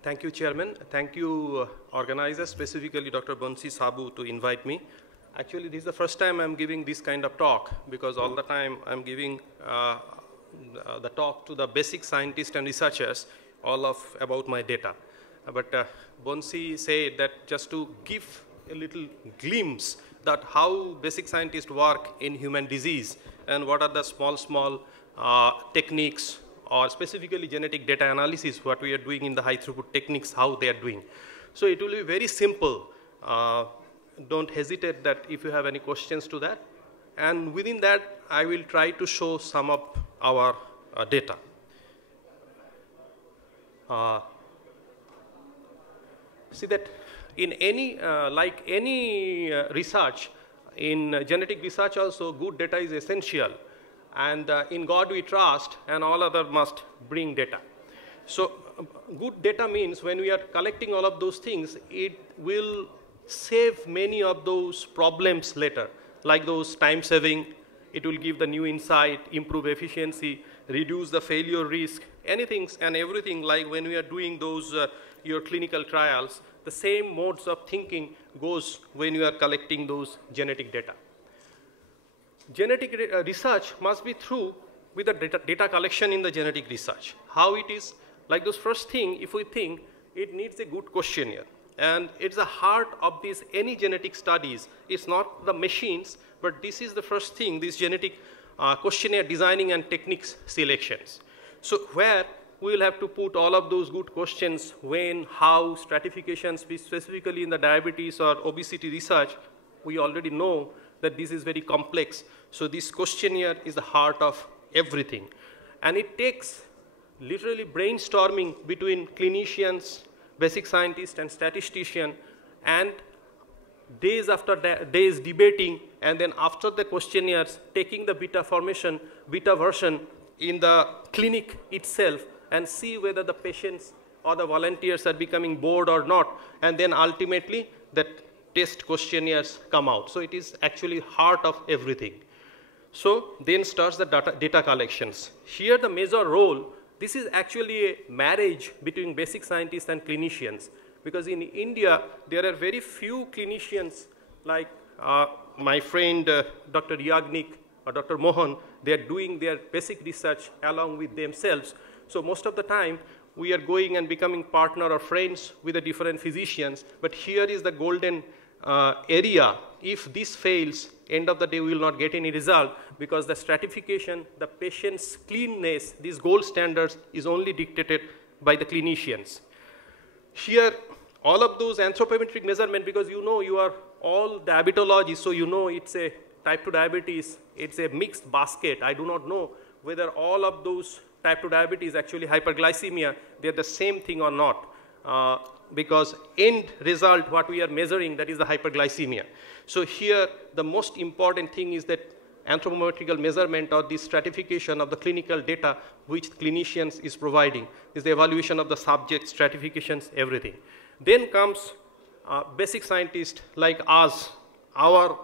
Thank you, Chairman. Thank you, organizers, specifically Dr. Bansi Sabu, to invite me. Actually, this is the first time I'm giving this kind of talk, because all the time I'm giving the talk to the basic scientists and researchers about my data. But Bansi said that just to give a little glimpse that how basic scientists work in human disease and what are the small techniques or specifically genetic data analysis, what we are doing in the high throughput techniques, how they are doing. So it will be very simple. Don't hesitate that if you have any questions to that. And within that, I will try to show some of our data. See that in any, like any research, in genetic research also, good data is essential. And in God we trust, and all other must bring data. So good data means when we are collecting all of those things, it will save many of those problems later, like those time saving. It will give the new insight, improve efficiency, reduce the failure risk, anything and everything, like when we are doing those your clinical trials, the same modes of thinking goes when you are collecting those genetic data. Genetic research must be through with the data collection in the genetic research. How it is, like those first thing, if we think, it needs a good questionnaire. And it's the heart of this, any genetic studies. It's not the machines, but this is the first thing, this genetic questionnaire designing and techniques selections. So where we will have to put all of those good questions, when, how, stratifications, specifically in the diabetes or obesity research, we already know that this is very complex. So this questionnaire is the heart of everything. And it takes literally brainstorming between clinicians, basic scientists, and statisticians, and days after days debating, and then after the questionnaires, taking the beta version in the clinic itself, and see whether the patients or the volunteers are becoming bored or not, and then ultimately that test questionnaires come out. So it is actually heart of everything. So then starts the data collections. Here the major role, this is actually a marriage between basic scientists and clinicians, because in India there are very few clinicians like my friend Dr. Yagnik or Dr. Mohan. They are doing their basic research along with themselves. So most of the time we are going and becoming partner or friends with the different physicians, but here is the golden area. If this fails, end of the day we will not get any result, because the stratification, the patient's cleanness, these gold standards is only dictated by the clinicians. Here, all of those anthropometric measurement, because you know you are all diabetologists, so you know it's a type 2 diabetes, it's a mixed basket. I do not know whether all of those type 2 diabetes, actually hyperglycemia, they're the same thing or not. Because end result, what we are measuring, that is the hyperglycemia. So here, the most important thing is that anthropometrical measurement or the stratification of the clinical data which clinicians is providing, is the evaluation of the subject, stratifications, everything. Then comes basic scientists like us, our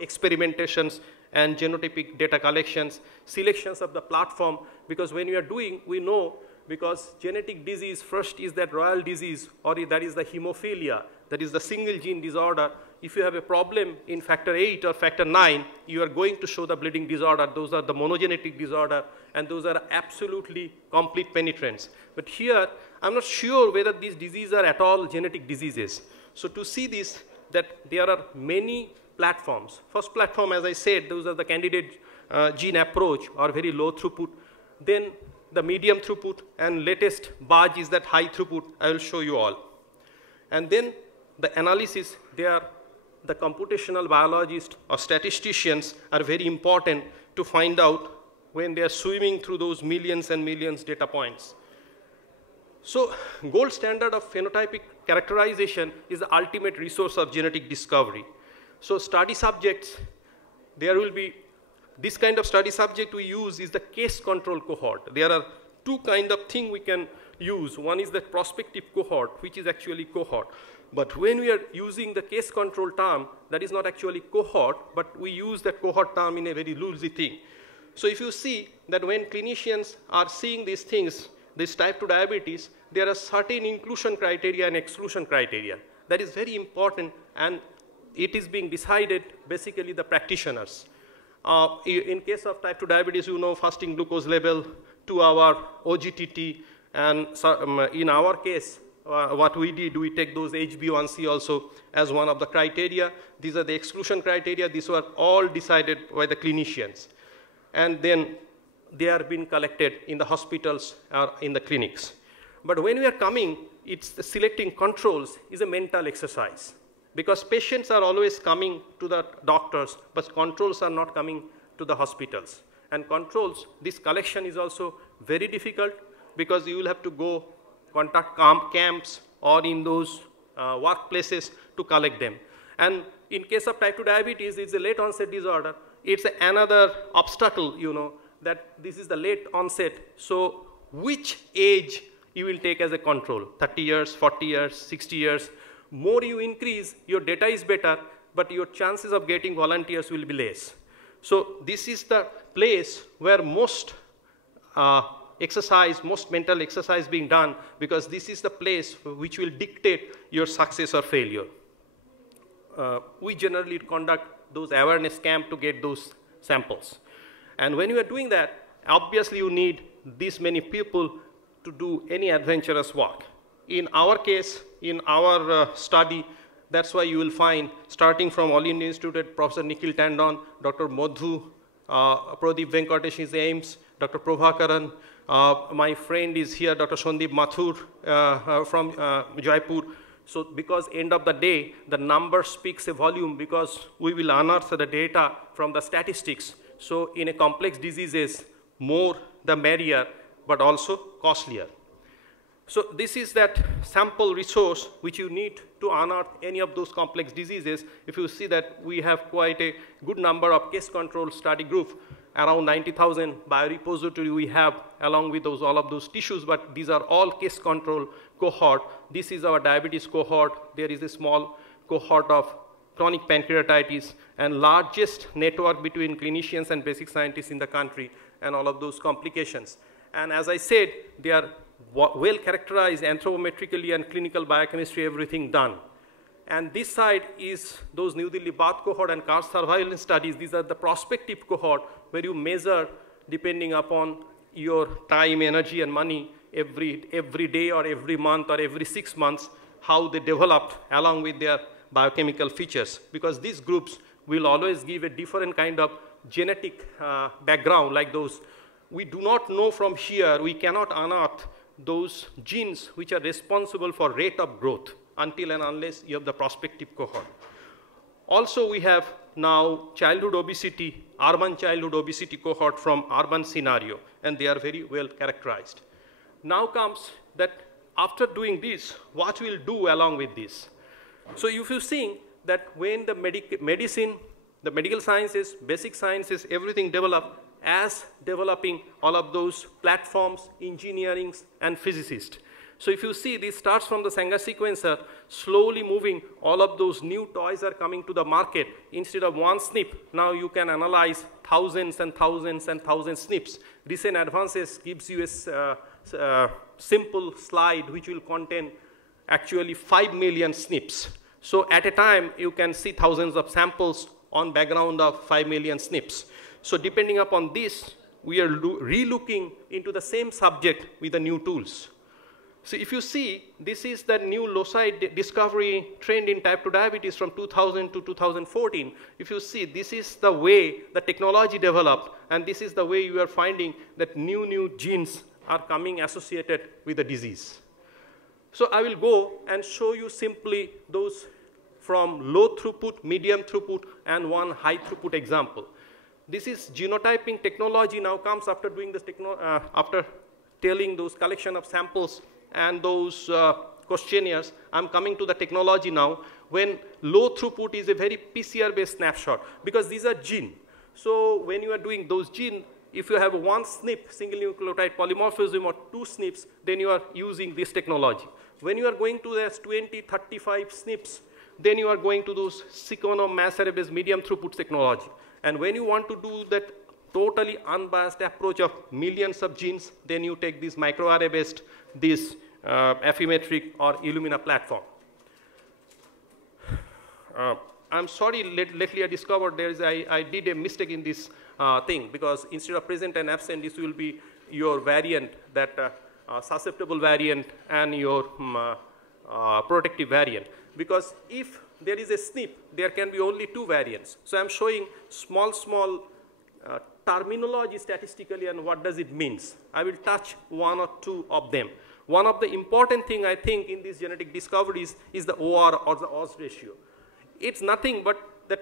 experimentations and genotypic data collections, selections of the platform, because when we are doing, we know, because genetic disease first is that royal disease, or that is the hemophilia, that is the single gene disorder. If you have a problem in factor 8 or factor 9, you are going to show the bleeding disorder. Those are the monogenetic disorder, and those are absolutely complete penetrance. But here, I'm not sure whether these diseases are at all genetic diseases. So to see this, that there are many platforms. First platform, as I said, those are the candidate gene approach or very low throughput. Then the medium throughput, and latest badge is that high throughput. I will show you all. And then the analysis, the computational biologists or statisticians are very important to find out when they are swimming through those millions and millions data points. So gold standard of phenotypic characterization is the ultimate resource of genetic discovery. So study subjects, there will be this kind of study subject we use is the case control cohort. There are two kind of thing we can use. One is the prospective cohort, which is actually cohort. But when we are using the case control term, that is not actually cohort, but we use that cohort term in a very loosey thing. So if you see that when clinicians are seeing these things, this type 2 diabetes, there are certain inclusion criteria and exclusion criteria. That is very important, and it is being decided basically the practitioners. In case of type 2 diabetes, you know, fasting glucose level, 2-hour OGTT, and in our case, what we did, we take those HbA1c also as one of the criteria. These are the exclusion criteria. These were all decided by the clinicians. And then they are being collected in the hospitals or in the clinics. But when we are coming, it's the selecting controls is a mental exercise, because patients are always coming to the doctors, but controls are not coming to the hospitals. And controls, this collection is also very difficult, because you will have to go contact camps or in those workplaces to collect them. And in case of type 2 diabetes, it's a late onset disorder. It's another obstacle, you know, that this is the late onset. So which age you will take as a control? 30 years, 40 years, 60 years. More you increase, your data is better, but your chances of getting volunteers will be less. So this is the place where most most mental exercise being done, because this is the place which will dictate your success or failure. We generally conduct those awareness camps to get those samples. And when you are doing that, obviously you need this many people to do any adventurous work. In our case, in our study, that's why you will find, starting from All India Institute, Professor Nikhil Tandon, Dr. Madhu, Pradeep Venkatesh is AIMS, Dr. Prabhakaran, my friend is here, Dr. Sandeep Mathur from Jaipur. So because end of the day, the number speaks a volume, because we will unearth the data from the statistics. So in a complex diseases, more the merrier, but also costlier. So this is that sample resource which you need to unearth any of those complex diseases. If you see that we have quite a good number of case control study group, around 90,000 biorepository we have along with those, all of those tissues, but these are all case control cohort. This is our diabetes cohort. There is a small cohort of chronic pancreatitis, and largest network between clinicians and basic scientists in the country, and all of those complications. And as I said, they are well characterized anthropometrically and clinical biochemistry, everything done. And this side is those New Delhi Bath cohort and car surveillance studies. These are the prospective cohort where you measure, depending upon your time, energy, and money, every day or every month or every 6 months, how they developed along with their biochemical features. Because these groups will always give a different kind of genetic background like those. We do not know from here, we cannot unearth those genes which are responsible for rate of growth until and unless you have the prospective cohort. Also, we have now childhood obesity, urban childhood obesity cohort from urban scenario, and they are very well characterized. Now comes that after doing this, what we'll do along with this. So if you're seeing that when the medicine, the medical sciences, basic sciences, everything develop, as developing all of those platforms, engineering, and physicists. So if you see, this starts from the Sanger sequencer, slowly moving, all of those new toys are coming to the market. Instead of one SNP, now you can analyze thousands and thousands and thousands SNPs. Recent advances gives you a simple slide which will contain actually 5 million SNPs. So at a time, you can see thousands of samples on background of 5 million SNPs. So depending upon this, we are re-looking into the same subject with the new tools. So if you see, this is the new loci discovery trend in type 2 diabetes from 2000 to 2014. If you see, this is the way the technology developed, and this is the way you are finding that new genes are coming associated with the disease. So I will go and show you simply those from low throughput, medium throughput, and one high throughput example. This is genotyping technology now comes after doing this after telling those collection of samples and those questionnaires. I'm coming to the technology now when low throughput is a very PCR-based snapshot, because these are gene. So when you are doing those gene, if you have one SNP, single nucleotide polymorphism, or 2 SNPs, then you are using this technology. When you are going to the 20, 35 SNPs, then you are going to those sequenom mass array-based medium throughput technology. And when you want to do that totally unbiased approach of millions of genes. Then you take this microarray based, this Affymetric or Illumina platform. I'm sorry, lately I discovered I did a mistake in this thing, because instead of present and absent, this will be your variant, that susceptible variant and your protective variant. Because if there is a SNP, there can be only two variants. So I'm showing small terminology statistically and what does it means. I will touch one or two of them. One of the important thing I think in these genetic discoveries is the OR, or the odds ratio. It's nothing but that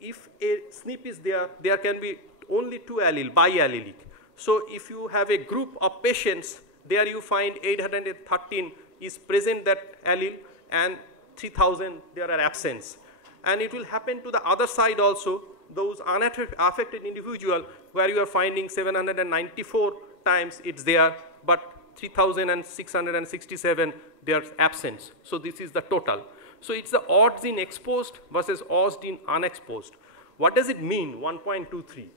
if a SNP is there, there can be only two allele, biallelic. So if you have a group of patients, there you find 813 is present that allele and 3000 there are absence. And it will happen to the other side also, those unaffected individual where you are finding 794 times it's there, but 3667 there's absence. So this is the total. So it's the odds in exposed versus odds in unexposed. What does it mean, 1.23?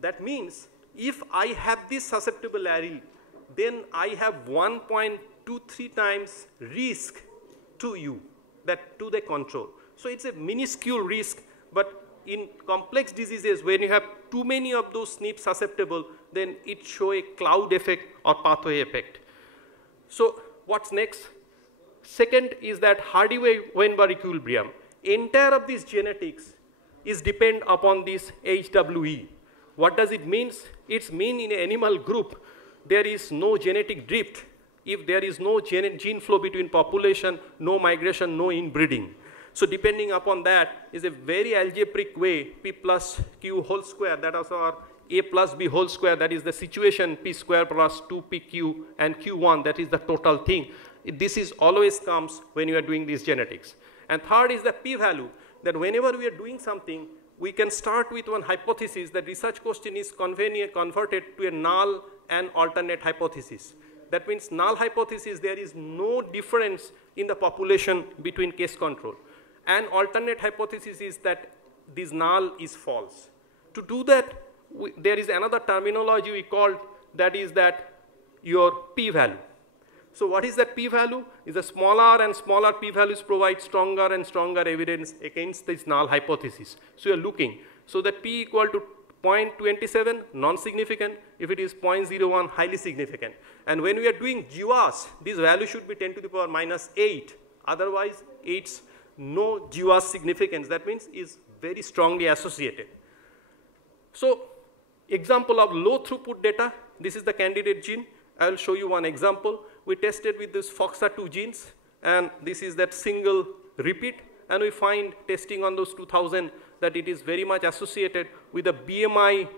That means if I have this susceptible allele, then I have 1.23 times risk to you, that to the control. So it's a minuscule risk, but in complex diseases, when you have too many of those SNPs susceptible, then it shows a cloud effect or pathway effect. So what's next? Second is that Hardy-Weinberg equilibrium. Entire of these genetics is depend upon this HWE. What does it mean? It's mean in an animal group, there is no genetic drift. If there is no gene flow between population, no migration, no inbreeding. So depending upon that is a very algebraic way, P plus Q whole square, that is our A plus B whole square, that is the situation, P square plus 2PQ and Q1, that is the total thing. This is always comes when you are doing these genetics. And third is the p-value, that whenever we are doing something, we can start with one hypothesis. That research question is converted to a null and alternate hypothesis. That means null hypothesis, there is no difference in the population between case control. And alternate hypothesis is that this null is false. To do that, there is another terminology we called, that is that your p-value. So what is that p-value? Is a smaller and smaller p-values provide stronger and stronger evidence against this null hypothesis. So you are looking. So that p equal to 0.27, non-significant. If it is 0.01, highly significant. And when we are doing GWAS, this value should be 10 to the power minus 8. Otherwise, it's no GWAS significance. That means is very strongly associated. So example of low throughput data, this is the candidate gene. I will show you one example. We tested with this FOXA2 genes, and this is that single repeat, and we find testing on those 2000 that it is very much associated with a BMI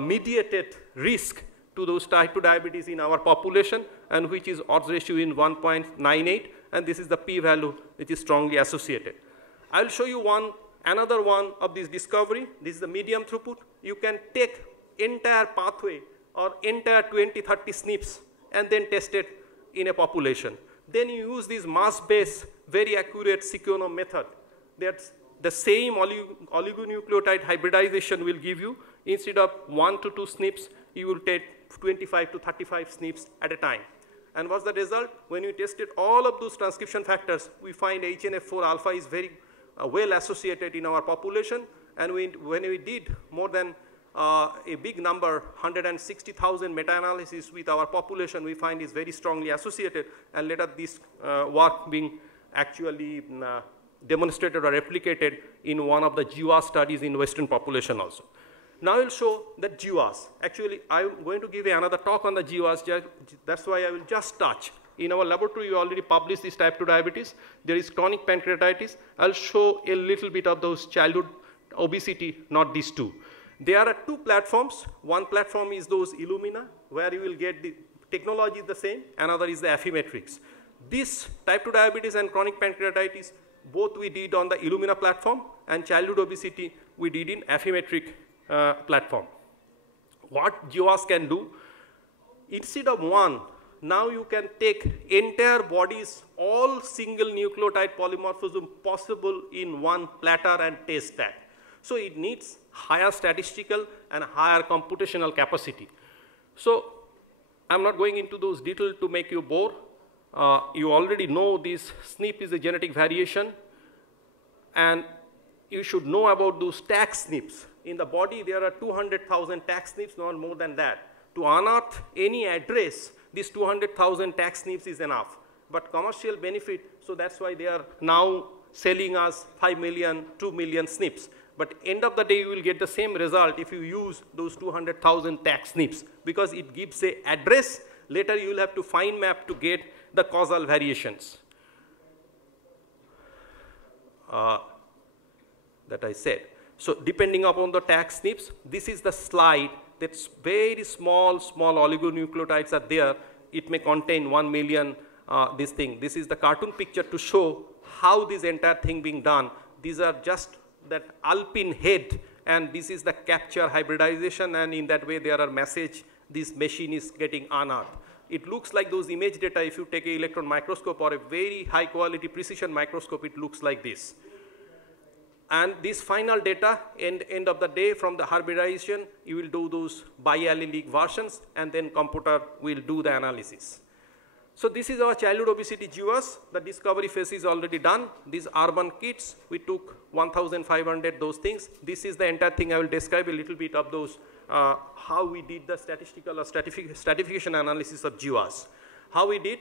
mediated risk to those type 2 diabetes in our population, and which is odds ratio in 1.98, and this is the p-value which is strongly associated. I will show you another one of this discovery. This is the medium throughput. You can take entire pathway or entire 20, 30 SNPs and then test it in a population. Then you use this Massbase very accurate sequenom method. That's the same oligonucleotide hybridization will give you. Instead of 1 to 2 SNPs, you will take 25 to 35 SNPs at a time. And what's the result? When you tested all of those transcription factors, we find HNF4 alpha is very well associated in our population. And when we did more than a big number, 160,000 meta-analysis with our population, we find is very strongly associated, and later this work being actually demonstrated or replicated in one of the GWAS studies in Western population also. Now I will show the GWAS. Actually, I'm going to give you another talk on the GWAS. That's why I will just touch. In our laboratory, we already published this type 2 diabetes. There is chronic pancreatitis. I'll show a little bit of those childhood obesity, not these two. There are two platforms. One platform is those Illumina, where you will get the technology is the same. Another is the Affymetrics. This type 2 diabetes and chronic pancreatitis, both we did on the Illumina platform, and childhood obesity we did in Affymetric platform. What GWAS can do, instead of one, now you can take entire bodies, all single nucleotide polymorphism possible in one platter and test that. So it needs higher statistical and higher computational capacity. So I'm not going into those details to make you bore. You already know this SNP is a genetic variation, and you should know about those tag SNPs. In the body, there are 200,000 tag SNPs, not more than that. To unearth any address, this 200,000 tag SNPs is enough. But commercial benefit, so that's why they are now selling us 5 million, 2 million SNPs. But end of the day, you will get the same result if you use those 200,000 tag SNPs, because it gives a address. Later, you will have to fine map to get the causal variations that I said. So depending upon the tag SNPs, this is the slide. That's very small oligonucleotides are there. It may contain 1 million this thing. This is the cartoon picture to show how this entire thing being done. These are just that alpine head, and this is the capture hybridization, and in that way there are message this machine is getting unearthed. It looks like those image data. If you take an electron microscope or a very high quality precision microscope, it looks like this. And this final data, end of the day, from the hybridization, you will do those biallelic versions, and then computer will do the analysis. So this is our childhood obesity GWAS. The discovery phase is already done. These urban kits, we took 1,500 those things. This is the entire thing. I will describe a little bit of those, how we did the statistical or stratification analysis of GWAS. How we did,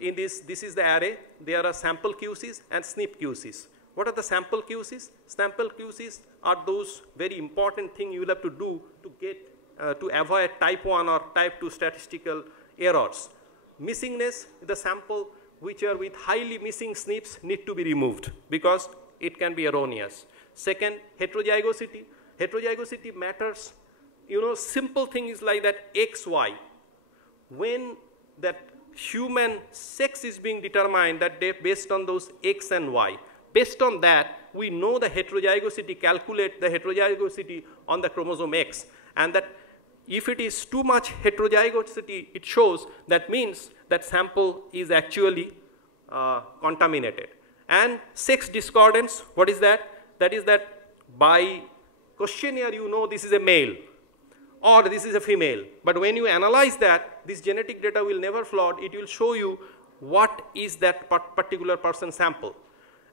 in this is the array. There are sample QCs and SNP QCs. What are the sample QCs? Sample QCs are those very important things you will have to do to get, to avoid type 1 or type 2 statistical errors. Missingness, the sample which are with highly missing SNPs need to be removed because it can be erroneous. Second, heterozygosity. Heterozygosity matters. You know, simple thing is like that XY. When that human sex is being determined, that based on those X and Y. Based on that, we know the heterozygosity, calculate the heterozygosity on the chromosome X, and that if it is too much heterozygosity, it shows that means that sample is actually contaminated. And sex discordance, what is that? That is that by questionnaire you know this is a male or this is a female. But when you analyze that, this genetic data will never flood. It will show you what is that particular person's sample.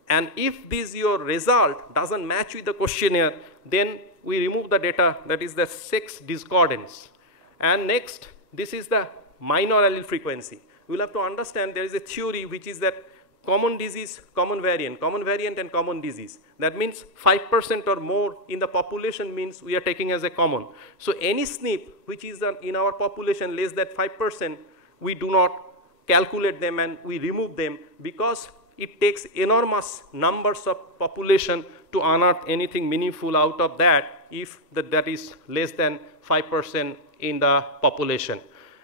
And if this your result doesn't match with the questionnaire, then we remove the data, that is the sex discordance. And next, this is the minor allele frequency. We'll have to understand there is a theory which is that common disease, common variant and common disease. That means 5% or more in the population means we are taking as a common. So any SNP which is in our population less than 5%, we do not calculate them and we remove them because it takes enormous numbers of population to unearth anything meaningful out of that if that is less than 5% in the population.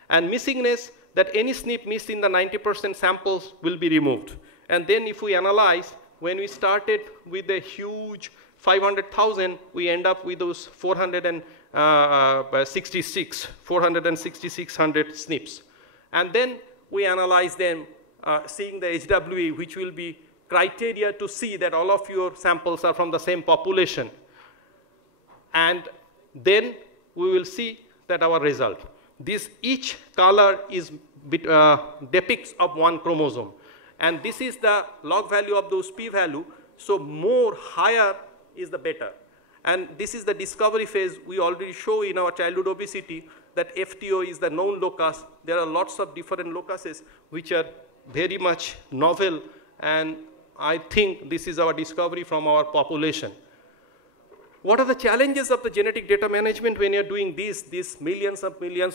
And missingness, that any SNP missed in the 90% samples will be removed. And then if we analyze, when we started with a huge 500,000, we end up with those 46600 SNPs. And then we analyze them seeing the HWE, which will be criteria to see that all of your samples are from the same population. And then we will see that our result. This each color is depicts of one chromosome. And this is the log value of those p-value. So more higher is the better. And this is the discovery phase. We already show in our childhood obesity that FTO is the known locus. There are lots of different locuses which are very much novel, and I think this is our discovery from our population. What are the challenges of the genetic data management when you're doing these millions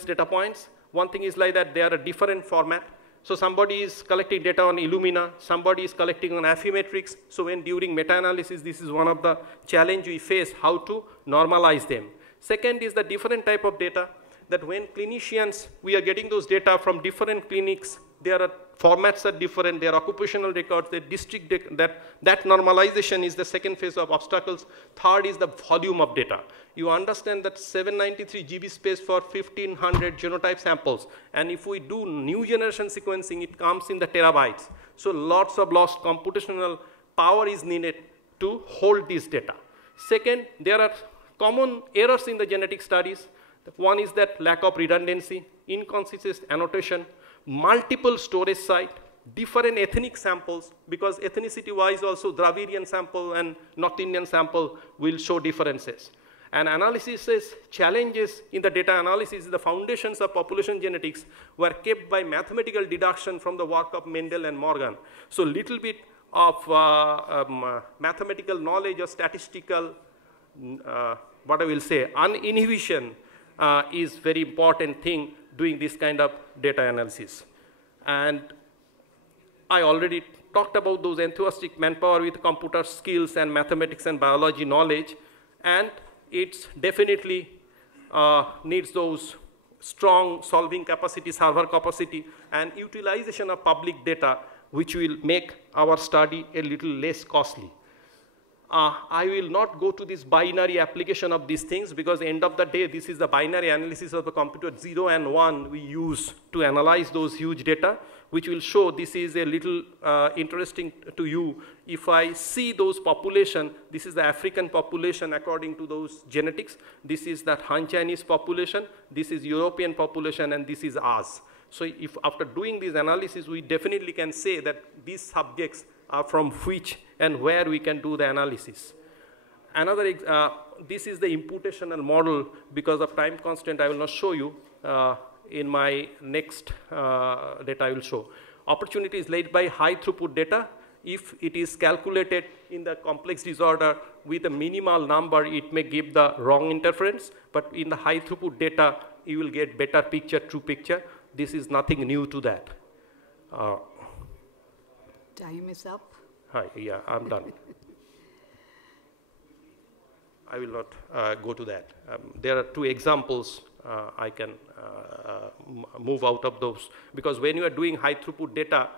data points? One thing is like that they are a different format. So somebody is collecting data on Illumina, somebody is collecting on Affymetrix. So when during meta-analysis, this is one of the challenge we face, how to normalize them. Second is the different type of data, that when clinicians, we are getting those data from different clinics, their formats are different, their occupational records, their district, that normalization is the second phase of obstacles. Third is the volume of data. You understand that 793 GB space for 1500 genotype samples. And if we do new generation sequencing, it comes in the terabytes. So lots of lost computational power is needed to hold this data. Second, there are common errors in the genetic studies. One is that lack of redundancy, inconsistent annotation, multiple storage site, different ethnic samples, because ethnicity-wise also Dravidian sample and North Indian sample will show differences. And analysis challenges in the data analysis, the foundations of population genetics were kept by mathematical deduction from the work of Mendel and Morgan. So little bit of mathematical knowledge or statistical, what I will say, uninhibition is very important thing doing this kind of data analysis. And I already talked about those enthusiastic manpower with computer skills and mathematics and biology knowledge, and it's definitely needs those strong solving capacity, server capacity, and utilization of public data, which will make our study a little less costly. I will not go to this binary application of these things, because end of the day, this is the binary analysis of the computer 0 and 1 we use to analyze those huge data, which will show this is a little interesting to you. If I see those population, this is the African population according to those genetics. This is the Han Chinese population. This is European population, and this is us. So if after doing this analysis, we definitely can say that these subjects are from which and where we can do the analysis. Another, this is the imputational model. Because of time constraint, I will not show you. In my next data I will show. Opportunity is laid by high throughput data. If it is calculated in the complex disorder with a minimal number, it may give the wrong interference, but in the high throughput data, you will get better picture, true picture. This is nothing new to that. Time is up. Hi, yeah, I'm done. I will not go to that. There are two examples I can move out of those, because when you are doing high throughput data,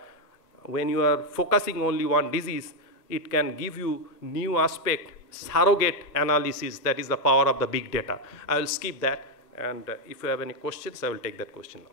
when you are focusing only one disease, it can give you new aspect, surrogate analysis. That is the power of the big data. I will skip that, and if you have any questions, I will take that question now.